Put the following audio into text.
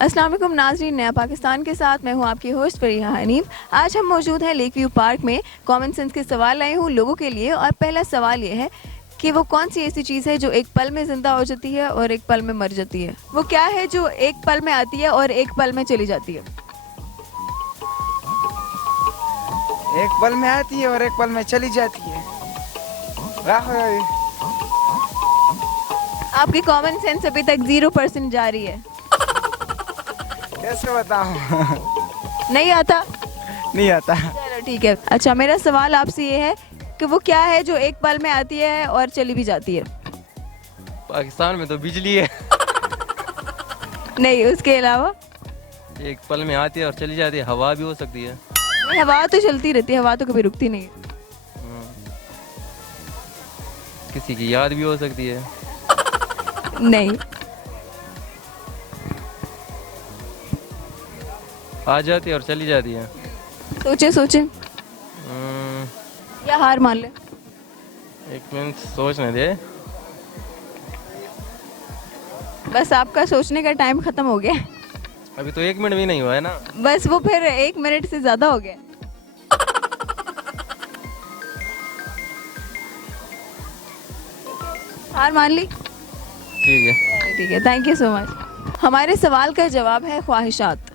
अस्सलाम वालेकुम नाज़रीन, नया पाकिस्तान के साथ मैं हूं आपकी होस्ट फरीहा हनीफ। आज हम मौजूद हैं लेक व्यू पार्क में। कॉमन सेंस के सवाल लाए हूं लोगों के लिए और पहला सवाल ये है कि वो कौन सी ऐसी चीज़ है जो एक पल में ज़िंदा हो जाती है और एक पल में मर जाती है। वो क्या है जो एक पल में आती है और एक पल में चली जाती है। एक पल में आती है और एक पल में चली जाती है। वाह, आपकी कॉमन सेंस अभी तक 0% जा रही है। कैसे बताऊं? नहीं आता? नहीं आता। चलो ठीक है। अच्छा, मेरा सवाल आपसे ये है कि वो क्या है जो एक पल में आती है और चली भी जाती है। पाकिस्तान में तो बिजली है। नहीं, उसके अलावा एक पल में आती है और चली जाती है। हवा भी हो सकती है। हवा तो चलती रहती है, हवा तो कभी रुकती नहीं है। किसी की याद भी हो सकती है। नहीं। आ जाती है और चली जाती है। सोचे सोचे या हार मान ले। एक मिनट सोचने दे। बस आपका सोचने का टाइम खत्म हो गया। अभी तो 1 मिनट भी नहीं हुआ है ना। बस वो फिर 1 मिनट से ज्यादा हो गया। हार मान ली। ठीक है। ठीक है, थैंक यू सो मच। हमारे सवाल का जवाब है ख्वाहिशात।